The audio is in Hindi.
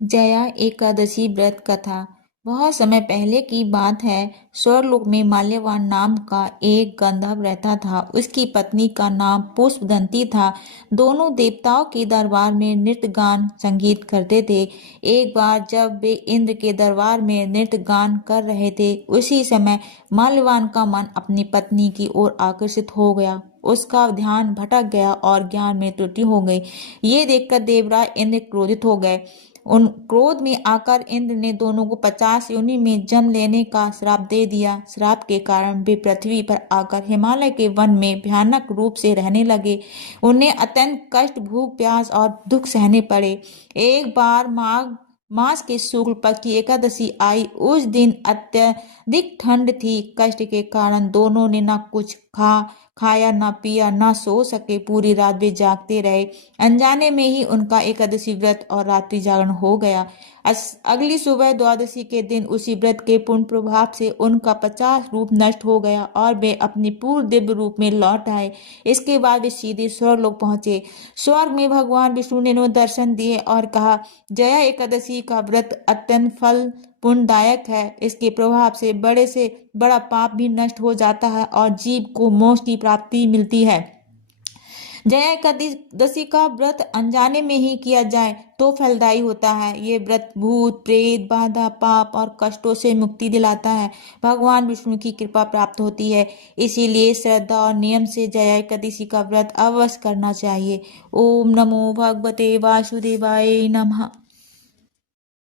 जया एकादशी व्रत कथा। बहुत समय पहले की बात है। स्वर्गलोक में माल्यवान नाम का एक गंधर्व रहता था। उसकी पत्नी का नाम पुष्पदंती था। दोनों देवताओं के दरबार में नृत्य गान संगीत करते थे। एक बार जब वे इंद्र के दरबार में नृत्य गान कर रहे थे, उसी समय माल्यवान का मन अपनी पत्नी की ओर आकर्षित हो गया। उसका ध्यान भटक गया और ज्ञान में त्रुटि हो गई। ये देखकर देवराज इंद्र क्रोधित हो गए। उन क्रोध में आकर इंद्र ने दोनों को 50 योनि में जन्म लेने का श्राप दे दिया। श्राप के कारण वे पृथ्वी पर आकर हिमालय के वन में भयानक रूप से रहने लगे। उन्हें अत्यंत कष्ट, भूख, प्यास और दुख सहने पड़े। एक बार माघ मास के शुक्ल पक्ष की एकादशी आई। उस दिन अत्यधिक ठंड थी। कष्ट के कारण दोनों ने न कुछ खाया, न पिया, न सो सके। पूरी रात वे जागते रहे। अनजाने में ही उनका एकादशी व्रत और रात्रि जागरण हो गया। अगली सुबह द्वादशी के दिन उसी व्रत के पुण्य प्रभाव से उनका 50 रूप नष्ट हो गया और वे अपने पूर्ण दिव्य रूप में लौट आए। इसके बाद वे सीधे स्वर्गलोक पहुंचे। स्वर्ग में भगवान विष्णु ने उन्हें दर्शन दिए और कहा, जया एकादशी का व्रत अत्यंत फल पुण्यदायक है। इसके प्रभाव से बड़ा पाप भी नष्ट हो जाता है और जीव को मोक्ष की प्राप्ति मिलती है। जया एकादशी का व्रत अनजाने में ही किया जाए तो फलदायी होता है। ये व्रत भूत प्रेत बाधा पाप और कष्टों से मुक्ति दिलाता है। भगवान विष्णु की कृपा प्राप्त होती है। इसीलिए श्रद्धा और नियम से जया एकादशी का व्रत अवश्य करना चाहिए। ओम नमो भगवते वासुदेवाय नमः।